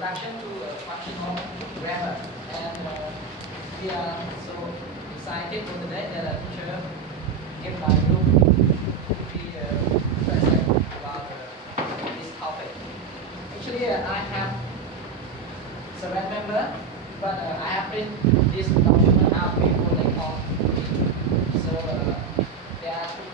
introduction to functional grammar. And we are so excited for today that a teacher gave my group to be present about this topic. Actually, I have 7 members, but I have print this document out before they call me. So there are two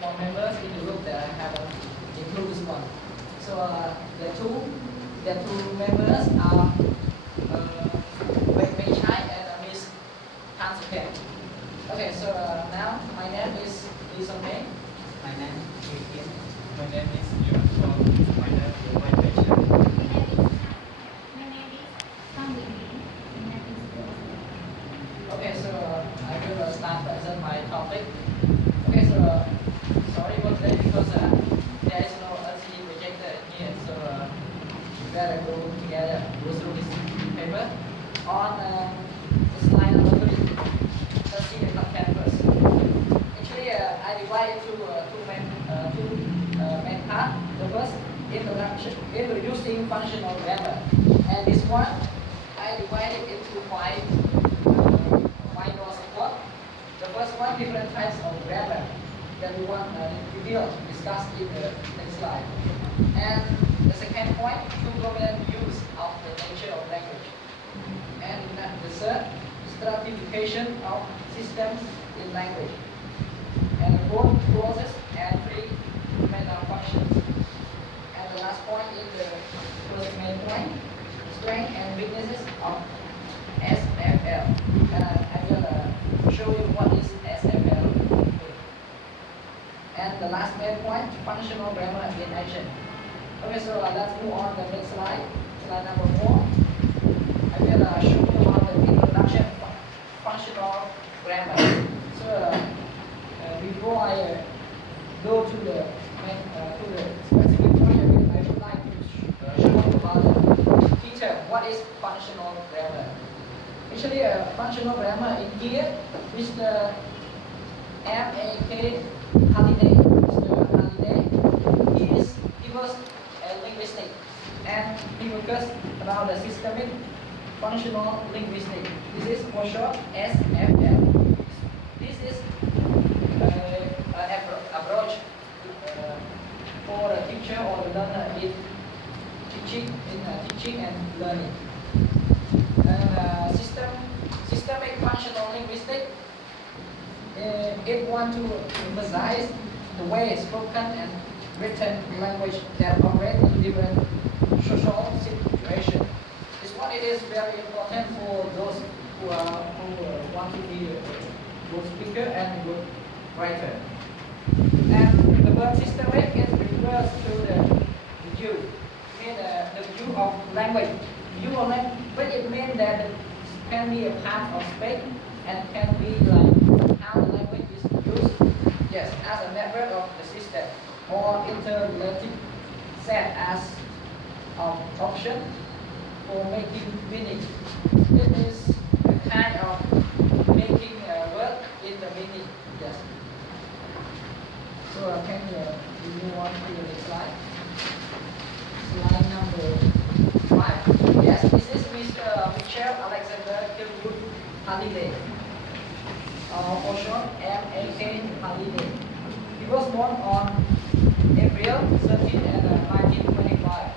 more members in the group that I haven't included this one. So the two members are Wei Chai and Miss Han Suken. Okay, so now my name is Lee Song Mei. My name is Kim. My name is Yuan Chong. My name is Wei Pei Chen. My name is Song Lee. My name is Rose. Okay, so I will start present my topic. Okay, so sorry for today because there is no LCD projector here, so we better go together go through this paper. On the slide number 3, let's see the content first. Actually, I divide it to two main parts. The first, introducing functional grammar, and this one I divided into five minor support. The first one, different types of grammar that we want to discuss in the next slide. And the second point, two prominent use of the nature of language. And the third, stratification of systems in language. And the fourth, clauses and three meta functions. And the last point is the first main point, strength and weaknesses of SFL. And I will show you what is SFL. And the last main point, functional grammar in action. Okay, so let's move on to the next slide, slide number 4. I will show you about the introduction of functional grammar. So before I go to the specific point, I would like to show you about the teacher. What is functional grammar? Actually, functional grammar in here, Mr. M.A.K. Halliday. Mr. Halliday, he was a linguistic, and he focused about the systemic functional linguistics. This is for short SFL. This is an approach for a teacher or the learner in teaching and learning. And systemic functional linguistics, it wants to emphasize the way spoken and written language that operate in different social situations. This one it is very important for those who want to be a good speaker and a good writer. And the word systemic it refers to the view, the view of language. View of language, but it means that it can be a part of speech and can be like how the language is used. Yes, as a network of the system or interrelated set as of option for making meaning. It is a kind of making a word in the meaning. Yes. So can you move on to the next slide? Slide number 5. Yes, this is Mr. Michel Alexander Gilwood Halliday. For short, M.A.K. Halliday. He was born on April 13, 1925,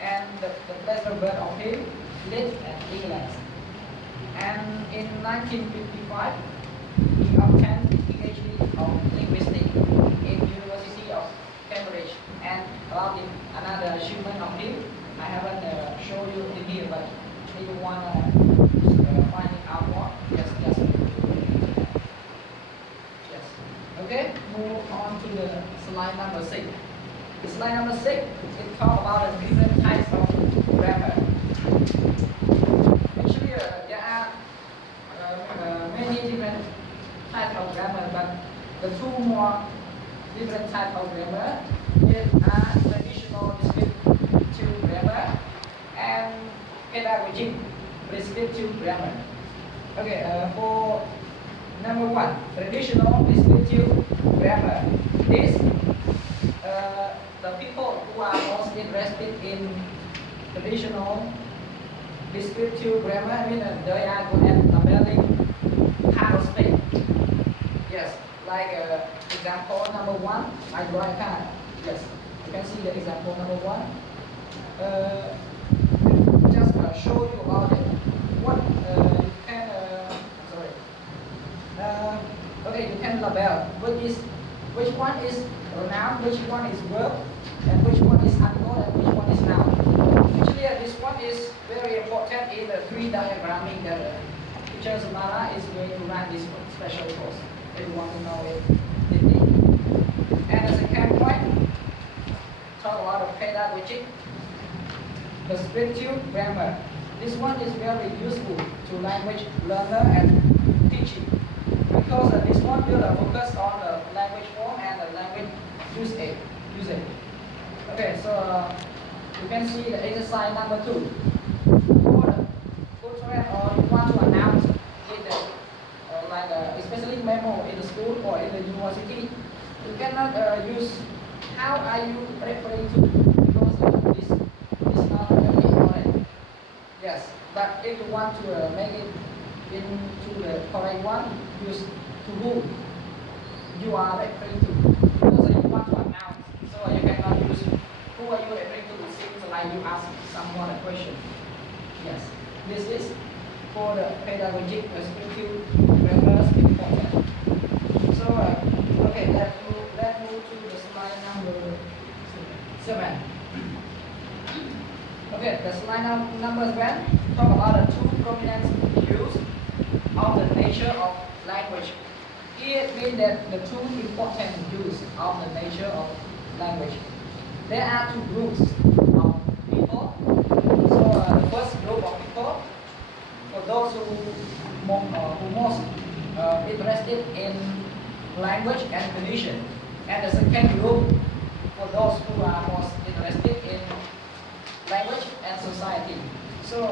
and the place of birth of him lived in England. And in 1955, he obtained PhD of linguistics in University of Cambridge. And about another achievement of him, I haven't shown you in here, but if you want to find it out more, yes. Okay, move on to the slide number 6. The slide number 6, it talks about the different types of grammar. Actually, there are many different types of grammar, but the two more different types of grammar are traditional descriptive grammar and pedagogic prescriptive grammar. Okay, for number 1, traditional descriptive grammar. This the people who are most interested in traditional descriptive grammar. I mean, they are good at labeling part of speech. Yes, like example number one, I drive car. Yes, you can see the example number one. Just show you about it. What you can, sorry. Okay, you can label which one is pronoun, which one is verb, and which one is article, and which one is noun. Actually, this one is very important in the tree diagramming that teacher Samara is going to run this special course. If you want to know it deeply. And the second point, talk about the pedagogic, descriptive grammar. This one is very useful to language learner and teaching because this one will focus on the language form and the language usage. Okay, so you can see the exercise number 2. For the cultural or you want to announce in the especially memo in the school or in the university, you cannot use how are you referring to because this is not very important. Yes, but if you want to make it into the correct one, use to who you are referring to because you want to announce. So you cannot use who are you referring to. It seems like you ask someone a question. Yes, this is for the pedagogic descriptive grammar important. So okay, let's move to the slide number 7. Okay, the slide number 7 talk about the 2 prominent views of the nature of language. Here it means that the 2 important views of the nature of language. There are 2 groups of people. So the first group of people, for those who most interested in language and condition, and the second group for those who are most interested in language and society. So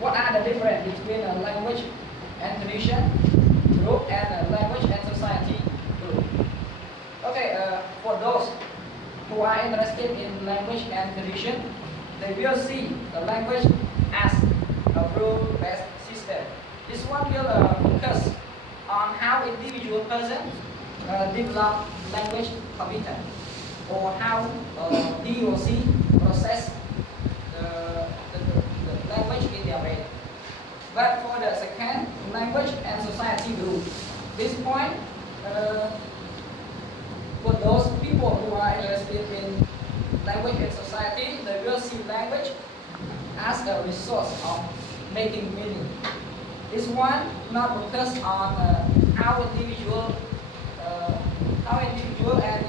what are the difference between a language and condition group and a language and society group? Okay, for those who are interested in language and condition, they will see the language as a rule-based system. This one will focus on how individual person develop language competence or how he or she process the language in their brain. But for the second, language and society group, this point for those people who are interested in language and society, they will see language as a resource of making meaning. This one not focus on how individual and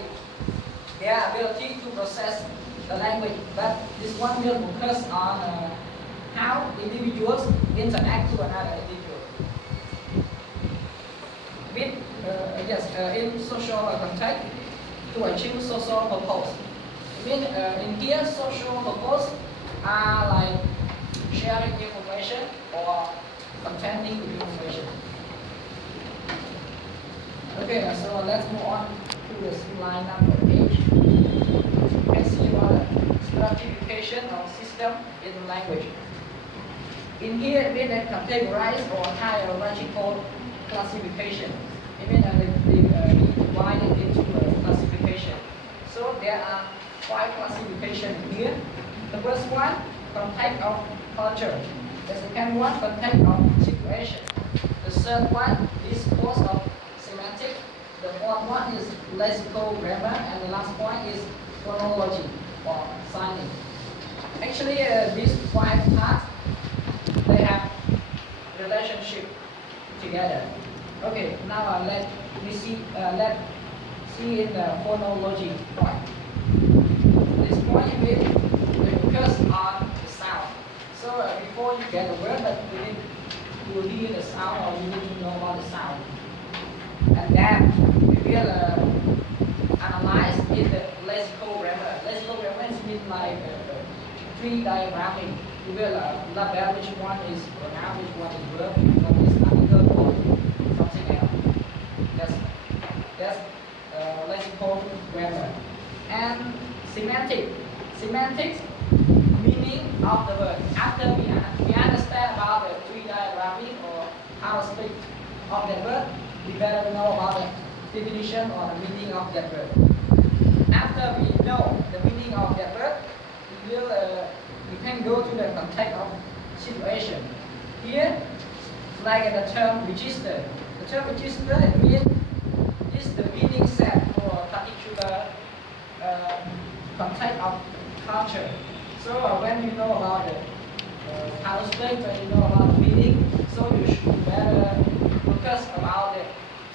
their ability to process the language, but this one will focus on how individuals interact to another individual. In social context, to achieve social purpose. In here, social purpose are like sharing information or containing information. Okay, so let's move on to the slide number 8. You can see about the stratification of system in language. In here, we then categorize or hierarchical classification. They divide it into a classification. So there are 5 classifications here. The first one, context of culture. The second one, context of situation. The third one, discourse of semantics. The fourth one is lexical grammar, and the last point is phonology or signing. Actually, these 5 parts, they have relationship together. Okay, now let's see in the phonology point. This point we focus on the sound. So before you get a word, but you will hear the sound or you need to know about the sound. And then we will analyze in the lexical grammar. Lexical grammar means like tree diagramming. We will label which one is pronoun, which one is verb, which one is article, or something else. That's lexical grammar. And semantics. Semantics meaning of the word. After we understand about the tree diagramming or how to speak of that word, we better know about the definition or the meaning of that word. After we know the meaning of that word, we can go to the context of situation. Here, like the term register. The term register means is the meaning set for a particular context of culture. So when you know about the how to speak, when you know about the meaning, so you should better focus about the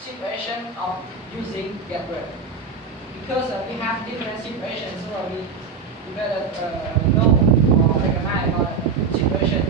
situation of using that word. Because we have different situations, so we better know or recognize about the situation